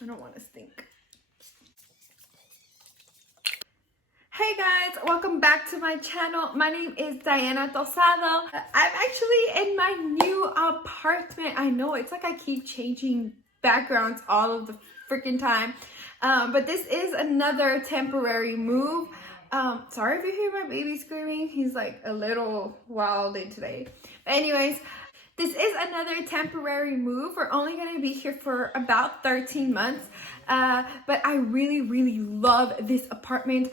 I don't want to stink. Hey guys, welcome back to my channel. My name is Diana Tosado. I'm actually in my new apartment. I know, it's like I keep changing backgrounds all of the freaking time. But this is another temporary move. Sorry if you hear my baby screaming. He's like a little wild day today. But anyways, this is another temporary move. We're only going to be here for about 13 months. But I really love this apartment.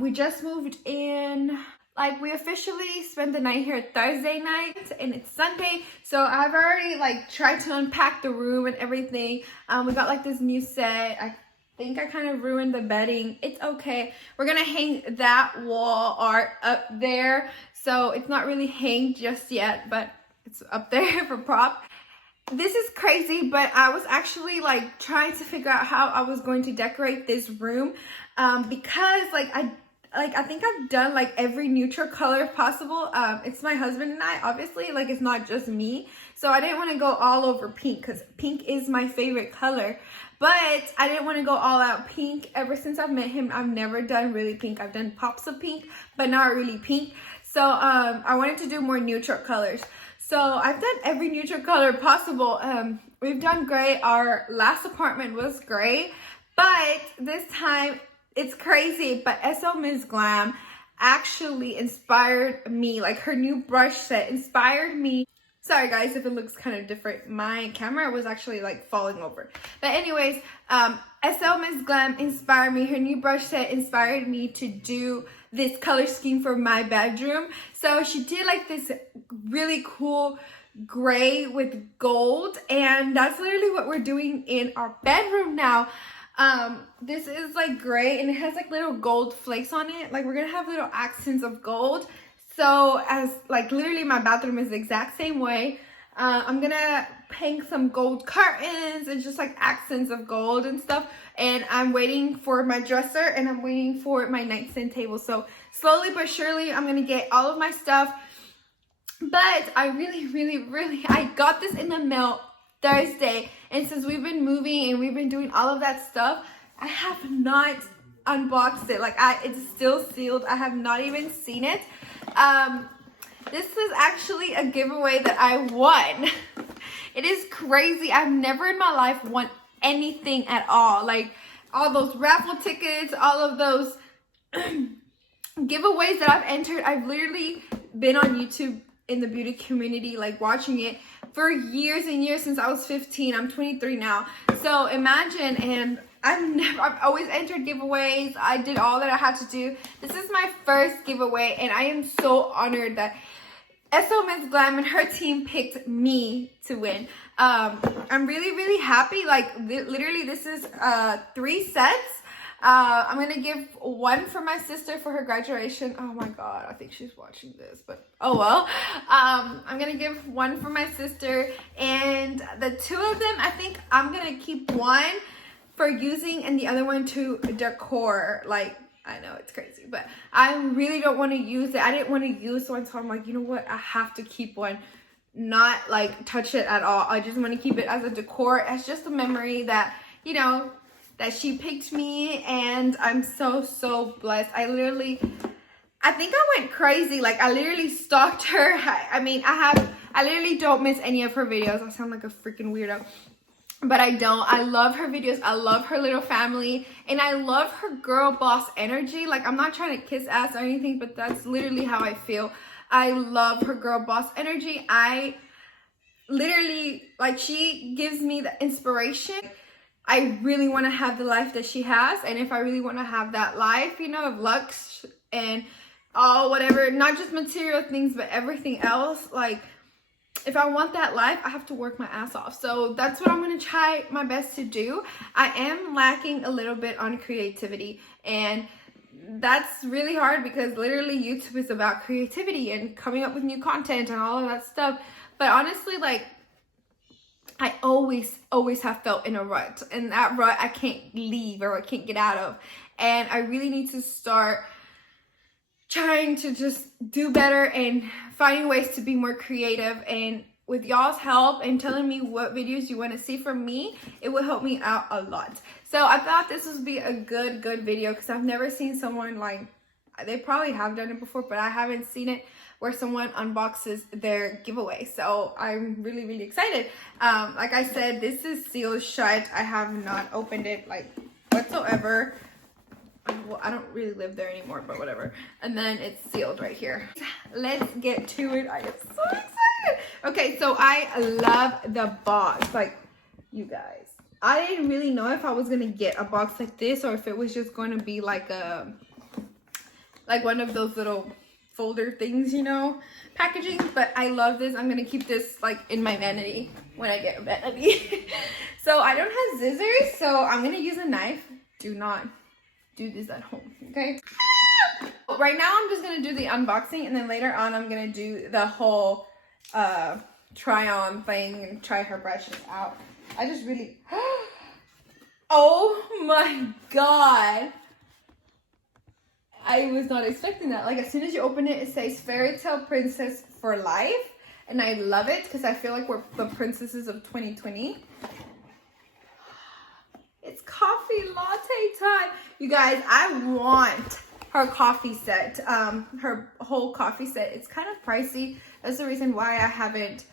We just moved in, like we officially spent the night here Thursday night and it's Sunday. So I've already like tried to unpack the room and everything. We got like this new set. I think I kind of ruined the bedding. It's okay. We're gonna hang that wall art up there. So it's not really hanged just yet, but it's up there for prop. This is crazy, but I was actually like trying to figure out how I was going to decorate this room because I think I've done like every neutral color possible. It's my husband and I, obviously, like it's not just me. So I didn't want to go all over pink because pink is my favorite color. But I didn't want to go all out pink. Ever since I've met him, I've never done really pink. I've done pops of pink, but not really pink. So I wanted to do more neutral colors. So I've done every neutral color possible. We've done gray. Our last apartment was gray, but this time it's crazy. But SLMissGlam actually inspired me. Like her new brush set inspired me. Sorry guys if it looks kind of different. My camera was actually like falling over. But anyways, SLMissGlam inspired me. Her new brush set inspired me to do this color scheme for my bedroom. So she did like this really cool gray with gold, and that's literally what we're doing in our bedroom now. This is like gray and it has like little gold flakes on it. Like we're gonna have little accents of gold. So as like literally my bathroom is the exact same way. I'm gonna hang some gold curtains and just like accents of gold and stuff. And I'm waiting for my dresser and I'm waiting for my nightstand table. So slowly but surely I'm gonna get all of my stuff. But I really, I got this in the mail Thursday. And since we've been moving and we've been doing all of that stuff, I have not unboxed it. Like it's still sealed. I have not even seen it. This is actually a giveaway that I won. It is crazy. I've never in my life won anything at all. Like all those raffle tickets, all of those giveaways that I've entered. I've literally been on YouTube in the beauty community, like watching it for years and years since I was 15. I'm 23 now. So imagine, and I've always entered giveaways. I did all that I had to do. This is my first giveaway and I am so honored that SLMissGlam and her team picked me to win. I'm really happy. Like literally this is 3 sets. I'm gonna give one for my sister for her graduation. Oh my god, I think she's watching this, but oh well. I'm gonna give one for my sister, and the 2 of them, I think I'm gonna keep one for using and the other one to decor. Like I know it's crazy, but I really don't want to use it. I didn't want to use one, so I'm like, you know what? I have to keep one, not like touch it at all. I just want to keep it as a decor, as just a memory that, you know, that she picked me, and I'm so blessed. I think I went crazy. Like I literally stalked her. I literally don't miss any of her videos. I sound like a freaking weirdo. But I don't. I love her videos. I love her little family. And I love her girl boss energy. Like, I'm not trying to kiss ass or anything, but that's literally how I feel. I love her girl boss energy. I literally, like, she gives me the inspiration. I really want to have the life that she has. And if I really want to have that life, you know, of lux and all whatever, not just material things, but everything else, like, if I want that life, I have to work my ass off. So that's what I'm going to try my best to do. I am lacking a little bit on creativity, and that's really hard because literally YouTube is about creativity and coming up with new content and all of that stuff. But honestly, like, I always have felt in a rut, and that rut I can't leave or I can't get out of. And I really need to start trying to just do better and finding ways to be more creative and with y'all's help and telling me what videos you want to see from me, it will help me out a lot. So I thought this would be a good video because I've never seen someone like, they probably have done it before, but I haven't seen it where someone unboxes their giveaway. So I'm really excited. Like I said, this is sealed shut. I have not opened it like whatsoever. Well, I don't really live there anymore, but whatever. And then it's sealed right here. Let's get to it. I am so excited. Okay, so I love the box. Like, you guys, I didn't really know if I was gonna get a box like this or if it was just going to be like a, like one of those little folder things, you know, packaging. But I love this. I'm gonna keep this like in my vanity when I get a vanity. So I don't have scissors, so I'm gonna use a knife. Do not do this at home, okay? Right now I'm just gonna do the unboxing, and then later on I'm gonna do the whole try on thing and try her brushes out. I just really oh my god, I was not expecting that. Like, as soon as you open it, it says Fairy Tale Princess for Life, and I love it because I feel like we're the princesses of 2020. It's coffee latte time. You guys, I want her coffee set, her whole coffee set. It's kind of pricey. That's the reason why I haven't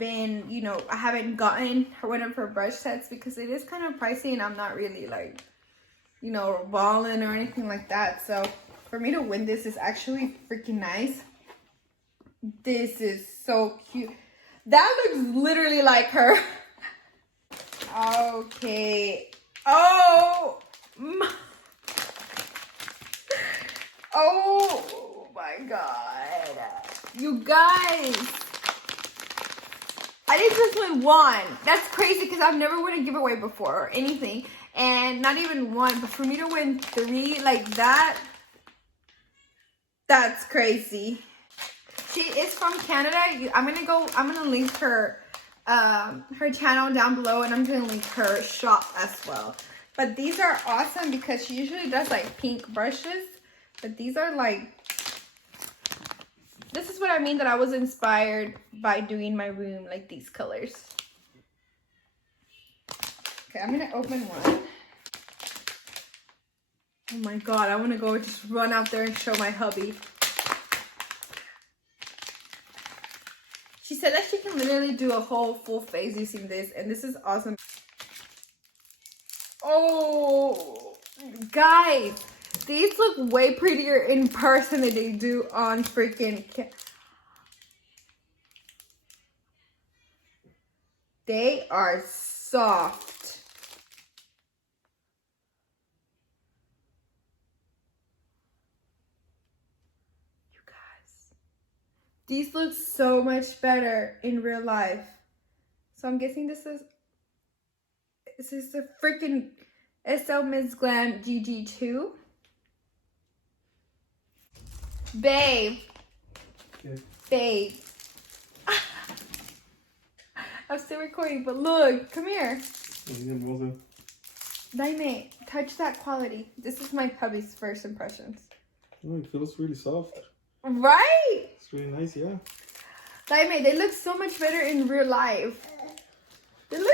been, you know, I haven't gotten one of her brush sets, because it is kind of pricey and I'm not really like, you know, balling or anything like that. So for me to win this is actually freaking nice. This is so cute. That looks literally like her. Okay. Oh my god. You guys, I didn't just win one. That's crazy because I've never won a giveaway before or anything. And not even one, but for me to win 3 like that, that's crazy. She is from Canada. I'm gonna link her channel down below, and I'm gonna link her shop as well. But these are awesome because she usually does like pink brushes, but these are like, this is what I mean that I was inspired by doing my room like these colors. Okay, I'm gonna open one. Oh my god, I want to go just run out there and show my hubby. She said that she can literally do a whole full face using this, and this is awesome. Oh, guys, these look way prettier in person than they do on freaking They are soft. You guys, these look so much better in real life. So I'm guessing this is the freaking SLMissGlam GG2. Babe. Okay. Babe. I'm still recording, but look, come here. Diana, touch that quality. This is my puppy's first impressions. Oh, it feels really soft. Right? It's really nice, yeah. Diana, they look so much better in real life. They look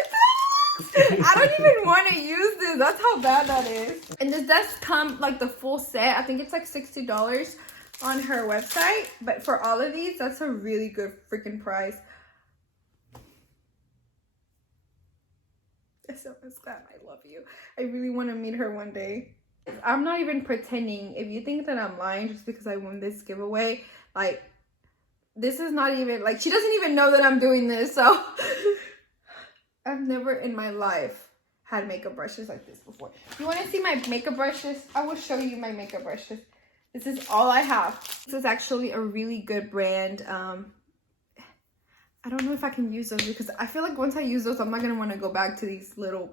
I don't even want to use this. That's how bad that is. And this does come like the full set. I think it's like $60 on her website. But for all of these, that's a really good freaking price. SLMissGlam, I love you. I really want to meet her one day. I'm not even pretending. If you think that I'm lying just because I won this giveaway, like, this is not even, like, she doesn't even know that I'm doing this, so... I've never in my life had makeup brushes like this before. You want to see my makeup brushes? I will show you my makeup brushes. This is all I have. This is actually a really good brand. I don't know if I can use those because I feel like once I use those, I'm not going to want to go back to these little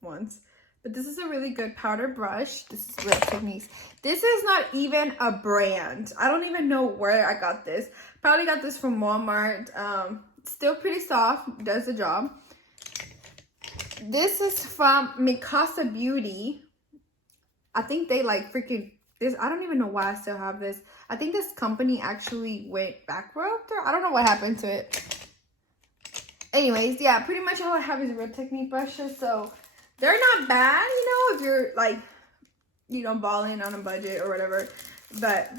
ones. But this is a really good powder brush. This is Real Techniques. This is not even a brand. I don't even know where I got this. Probably got this from Walmart. Still pretty soft. Does the job. This is from Mikasa Beauty. I think they like freaking this. I don't even know why I still have this. I think this company actually went bankrupt, or I don't know what happened to it. anyways, yeah, pretty much all I have is Real Technique brushes, so they're not bad, you know, if you're like, you know, balling on a budget or whatever. But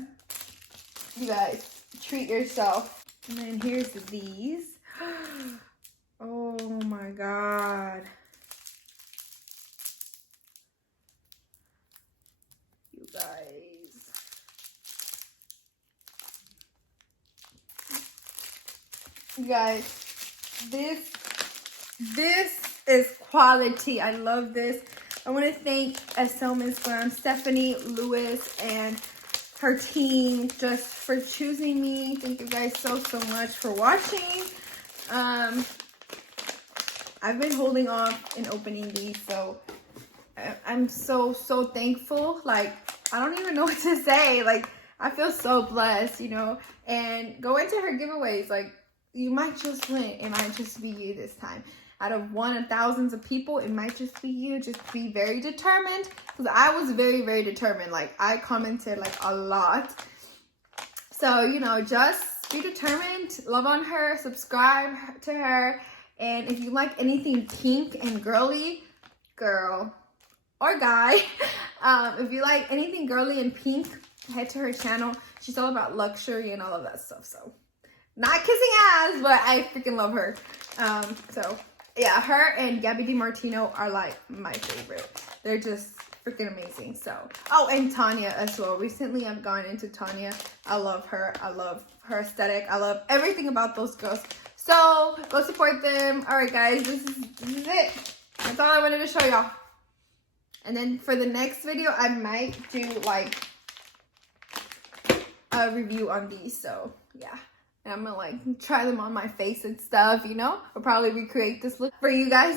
you guys, treat yourself. And then here's these. Oh my god. You guys. You guys, this is quality. I love this. I want to thank SLMissGlam, Stephanie, Lewis, and her team just for choosing me. Thank you guys so much for watching. I've been holding off in opening these, so I'm so thankful. Like, I don't even know what to say. Like, I feel so blessed, you know. And go into her giveaways. Like, you might just win. It might just be you this time. Out of one of thousands of people, it might just be you. Just be very determined. Because I was very determined. Like, I commented like a lot. So, you know, just be determined. Love on her. Subscribe to her. And if you like anything pink and girly, girl or guy, if you like anything girly and pink, head to her channel. She's all about luxury and all of that stuff. So, not kissing ass, but I freaking love her. So, yeah, her and Gabby DiMartino are like my favorite. They're just freaking amazing. So, oh, and Tanya as well. Recently, I've gone into Tanya. I love her. I love her aesthetic. I love everything about those girls. So, go support them. All right, guys, this is it. That's all I wanted to show y'all. And then for the next video, I might do like a review on these. So, yeah. And I'm gonna like try them on my face and stuff, you know. I'll probably recreate this look for you guys.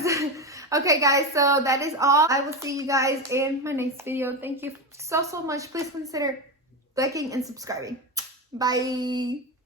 Okay, guys, so that is all. I will see you guys in my next video. Thank you so much. Please consider liking and subscribing. Bye.